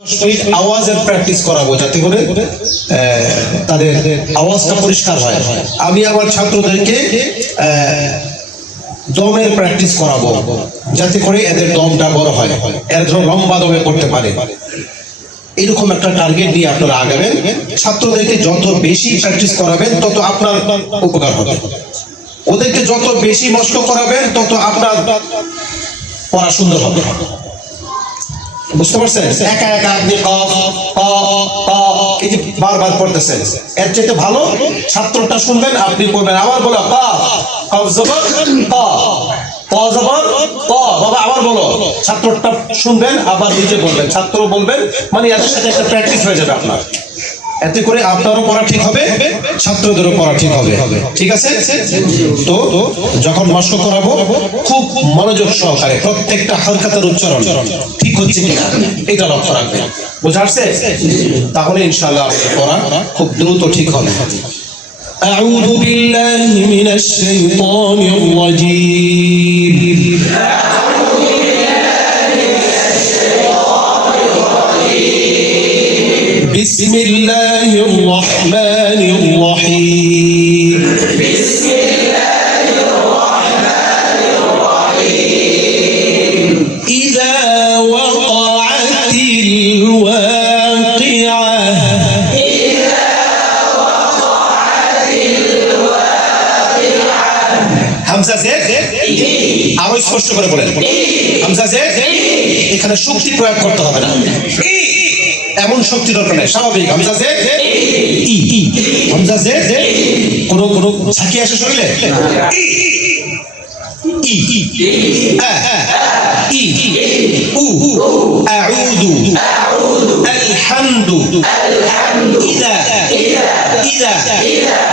আওয়াজের প্র্যাকটিস করাবো যাতে করে তাদের আওয়াজটা পরিষ্কার হয়। আমি আমার ছাত্রদেরকে দমের প্র্যাকটিস করাবো যাতে করে এদের দমটা বড় হয়, এর জন্য লম্বা দমে করতে পারে। এরকম একটা টার্গেট নিয়ে আপনারা আগাবেন। ছাত্রদেরকে যত বেশি প্র্যাকটিস করাবেন তত আপনার উপকার হবে। ওদেরকে যত বেশি মস্ক করাবেন তত আপনার পড়া সুন্দর হবে। বুঝতে পারছেন? একা একা আপনি এই যে বারবার পড়তেছেন, এর চেয়ে ভালো ছাত্রটা শুনবেন, আপনি পড়বেন। আবার বলো বাবা, আবার বলো। ছাত্রটা শুনবেন, আবার নিজে বলবেন, ছাত্র বলবেন, মানে এর সাথে একটা প্র্যাকটিস হয়ে যাবে আপনার। এতে করে আপনারও পড়া ঠিক হবে, ছাত্রদেরও পড়া ঠিক হবে। ঠিক আছে? তো যখন মস্ক করাবো খুব মনোযোগ সহকারে প্রত্যেকটা হরকতের উচ্চারণ ঠিক হচ্ছে কিনা এটা লক্ষ্য রাখবেন। বুঝা আসছে? তাহলে ইনশাআল্লাহ পড়া খুব দ্রুত ঠিক হবে। أعوذ بالله من الشيطان الرجيم بسم الله الرحمن الرحيم بسم الله الرحمن الرحيم إذا وقعت الواقعة إذا وقعت الواقعة হামজা জেদ আরো স্পষ্ট করে বলেন। হামজা জেদ এখানে শক্তি প্রয়োগ করতে হবে না, এমন শক্তি দরকার নেই, স্বাভাবিক। হামজা জেদ ই, হামজা জেদ কোন কোন ছাকি আসে শরীরে, ই ই উ আউযু আলহামদু ইদা ইদা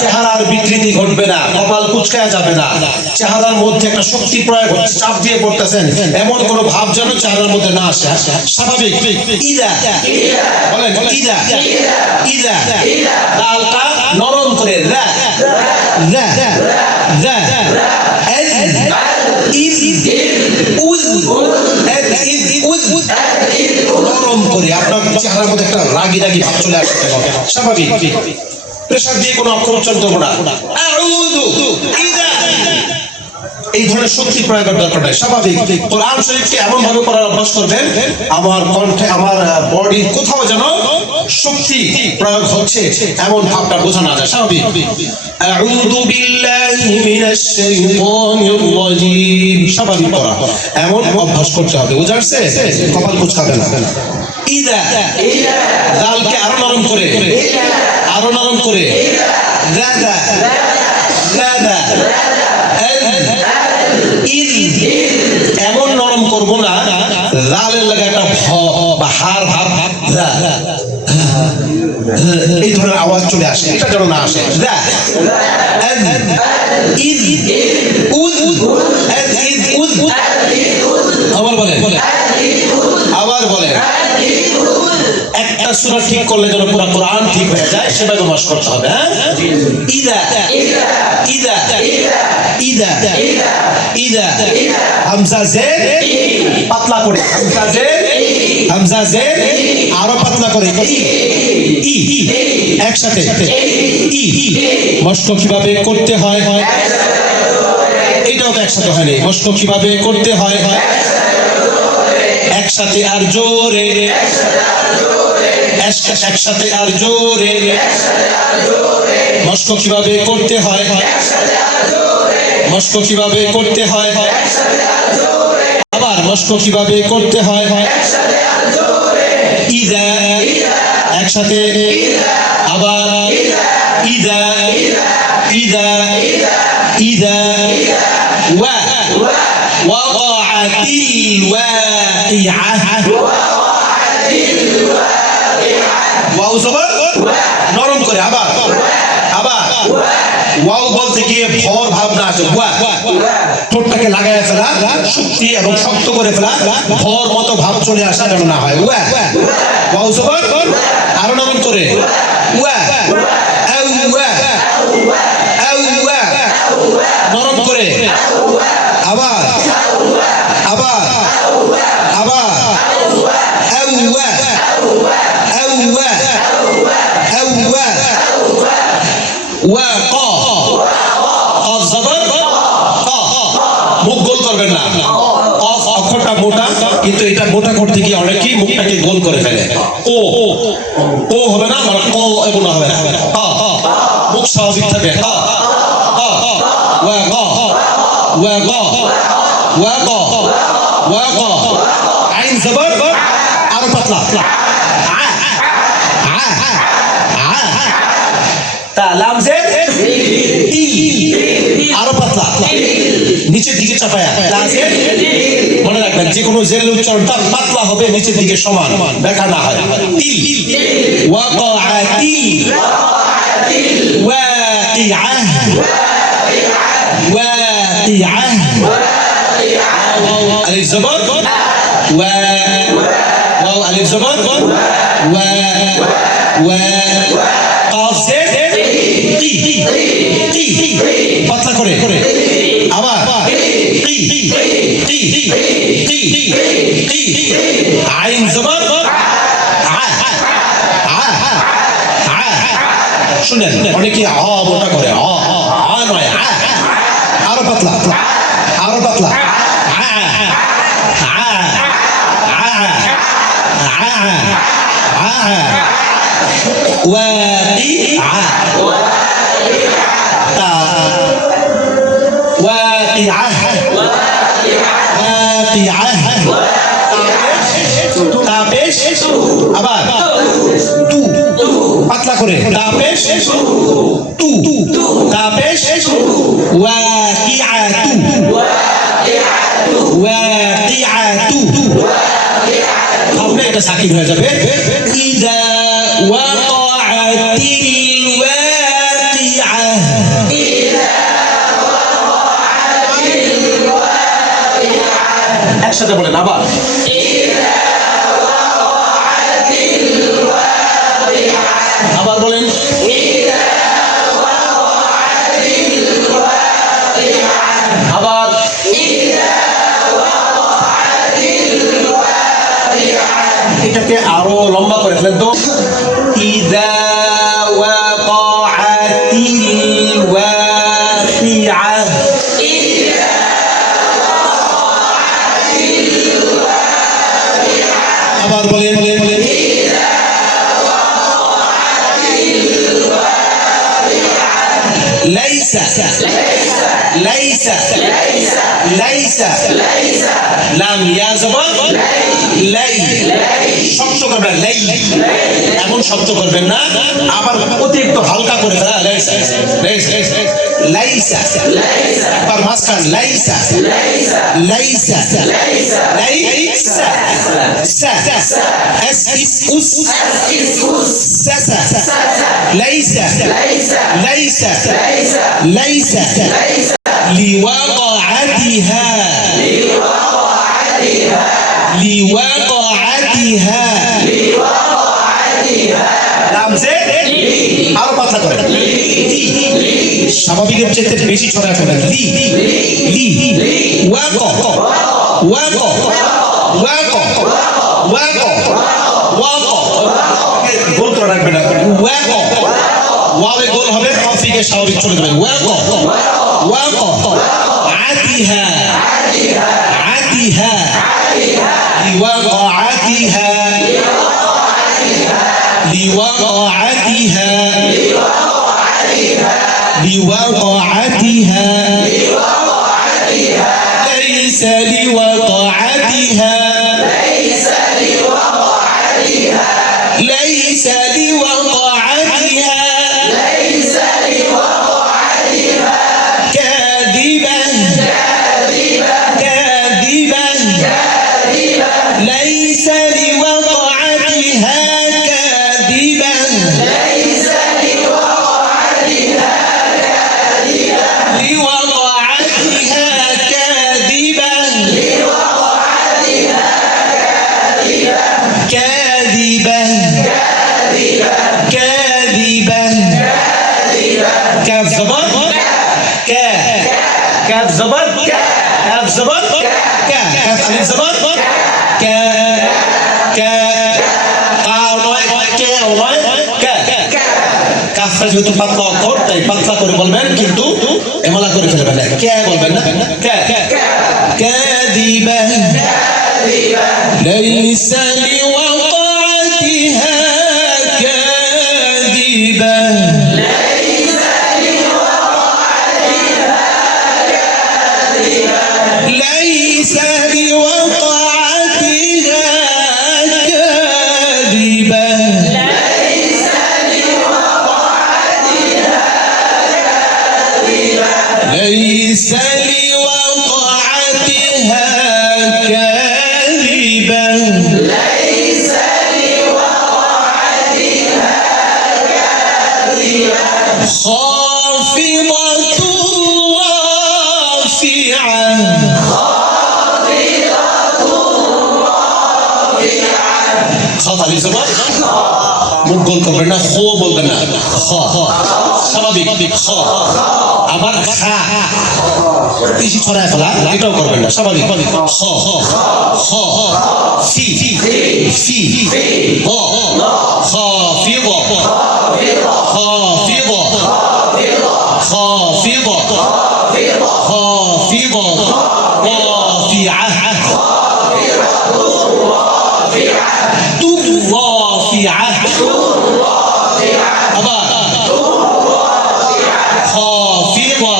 চেহারার বিকৃতি ঘটবে না, কপাল কুঁচকায়া যাবে না, চেহারার মধ্যে একটা শক্তি প্রয়োগ হচ্ছে, চাপ দিয়ে পড়তেছেন, এমন কোনো ভাব যেন চেহারার মধ্যে না আসে, স্বাভাবিক। ইদা বলেন, ইদা ইদা লালটা নরম করে রা রা রা নরম করে আপনার চেহারার মধ্যে একটা রাগি রাগি ভাব চলে আসতে হবে, স্বাভাবিক। প্রেসার দিয়ে কোনো অক্ষর উচ্চারণ করবো না। এই ধরনের শক্তি প্রয়োগের দরকার নাই, স্বাভাবিক। কোরআন শরীফকে এমন ভাবে পড়ার অভ্যাস করবেন আমার কণ্ঠে, আমার বডির কোথাও যেন শক্তি প্রয়োগ হচ্ছে এমন ভাবটা বোঝা না যায়, স্বাভাবিক। আউযু বিল্লাহি মিনাশ শাইতানির রাজীম, স্বাভাবিক পড়া, এমন অভ্যাস করতে হবে। বুঝা আসছে? কপাল কুঁচকাবে না। ইদা দালকে আরো নরম করে, আরো নরম করে রাদা রাদা এমন নরম করবো না লালের লাগে একটা ভ বা হার ভাব, এই ধরনের আওয়াজ চলে আসে, এটা যেন না আসে। আবার বলেন, আবার বলেন। একটা সূরা ঠিক করলে যেন পুরো কোরআন ঠিক হয়ে যায় সেভাবে মাস করতে হবে। হ্যাঁ, ইদা ইদা ইদা ইদা হামজা জেদ পাতলা করে, হামজা জেদ হামজা জেদ আরো পাতলা করে, ই একসাথে ই মস্ক কিভাবে করতে হয়, এটাও তো একসাথে হয়নি। মস্ক কিভাবে করতে হয় একসাথে আর জোরে, একসাথে আর জোরে। মস্ক কিভাবে করতে হয়, মস্ক কিভাবে করতে হয়, আবার মস্ক কিভাবে করতে হয়। ইদা একসাথে, আবার ইদা ইদা ইদা ওয়া ওয়াকাতিল ওয়াকিআহ, ওয়াও জবর নরম করে, আবার আবার ওয়াও বলতে গিয়ে ভর ভাব না আসে, ওয়া ঠোঁটটাকে লাগায় ফেলা, শক্তি এবং শক্ত করে ফেলা, ভর মতো ভাব চলে আসা যেন না হয়। ওয়া ওয়াও জবর আরো নরম করে, ওয়া নরম করে, আবার আবার আবার أوى أوى وقا قاف زبر قا মুখ গোল করবেন না কফ অক্ষরটা মোটা কিন্তু এটা মোটা করতে গিয়ে অনেকেই মুখটাকে গোল করে ফেলে ও ও হবে না মানে ক এবং হবে না মুখ স্বাভাবিক থাকবে আইন জবর আরো পাতলা তা লাম জের আরো পাতলা নিচের দিকে চাপায়া মনে রাখবেন যে কোনো জেরের উচ্চারণটা পাতলা হবে নিচের দিকে সমান দেখা না হয় ওয়াকাআতি ওয়াকিআহ ওয়াকিআহ আলিফ জবর ওয়া ওয়াও আলিফ জবর ওয়া ওয়া কাফ জের তি তি পাতলা করে আবার তি তি তি তি আইন জবর শুনেন অনেকে মোটা করে নয় আরো পাতলা আরো পাতলা আবার পাতলা করে তাপেশ তু তাপেশ ওয়াকিআতু ওয়াকিআতু আপনি এটা সাকিব হয়ে যাবে ইদা ওয়াকাআতিল ওয়াকিআহ একসাথে বলেন আবার আবার বলেন আবার এটাকে আরো লম্বা করে ফেলেন তো ইদা ওয়াকাআতিল ওয়াকিআহ আবার বলেন ليس ليس ليس لام يا زبر লাই শক্ত করবেন লাই এমন শক্ত করবেন না আবার অতিরিক্ত হালকা করে ফেলা লাইসা লাইসা আবার মাঝখান লাইসা লাইসা লাইসা সা এস ইস উস সাসা লাইসা লাইসা লাইসা লিওয়াকাআতিহা লিওয়াকাআতিহা নাম সে আরো পাতলা করে স্বাভাবিকের চেয়ে বেশি ছড়া ফেলেন লি লি ওয়াকা ওয়াকা ওয়াকা ওয়াকা ওয়াকা গোল করে রাখবেন ওয়াকা ওয়াবে গোল হবে কফিকে স্বাভাবিক চলে যাবে ওয়াকা ওয়াকা আতিহা আতিহা لوقعتها لوقعتها لوقعتها ليس لوقعتها ليس لوقعتها كاذبة كاذبة ليس لوقعتها كاذبة ليس لوقعتها كاذبة لوقعتها كاذبة لوقعتها كاذبة كاذبة كاف زبر كاف زبر كاف زبر كاف ألف زبر ك ك قاف কাফটা যেহেতু পাতলা অক্ষর তাই পাতলা করে বলবেন, কিন্তু এমলা করে ফেলবেন না। কে বলবেন না, কে কাযিবা লাইসা লিওয়াতিহা কাযিবা ليس لوقعتها كاذبة ليس لوقعتها كاذبة خافضة رافعة خطأ للزبر মুখ গোল করবেন না, খো বলবেন না, খ স্বাভাবিক খ। আবার খা বেশি ছড়ায় ফেলা এটাও করবেন না, স্বাভাবিক খ খ ফি ফি হ খ ফি ব খ ফি ব খ ফি ব খ ফি ব ফি আ رافعة خافضة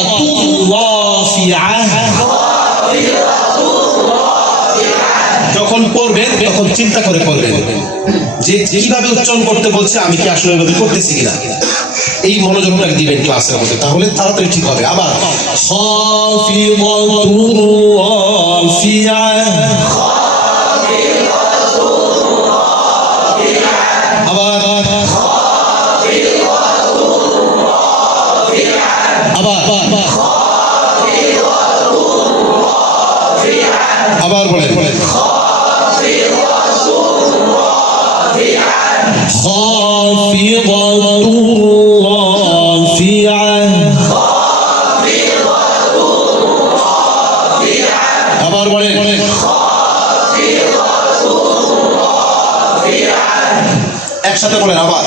رافعة যখন পড়বেন তখন চিন্তা করে পড়বেন যে কিভাবে উচ্চারণ করতে বলছে, আমি কি আসলে এভাবে করতেছি কিনা, এই মনোযোগটা দিবেন ক্লাসের মধ্যে, তাহলে তাড়াতাড়ি ঠিক হবে। আবার খাফিদাতুর রাফিআ আবার বলেন খাফিদাতুর রাফিআ আবার বলেন একসাথে বলেন আবার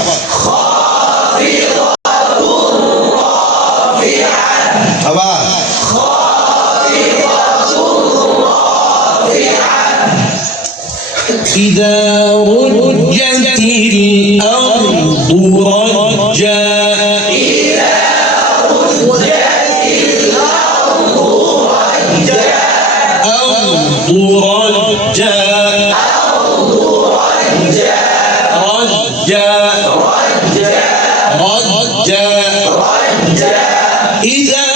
আবার إذا رجت الأرض رجا أرض رجا رجا رجا إذا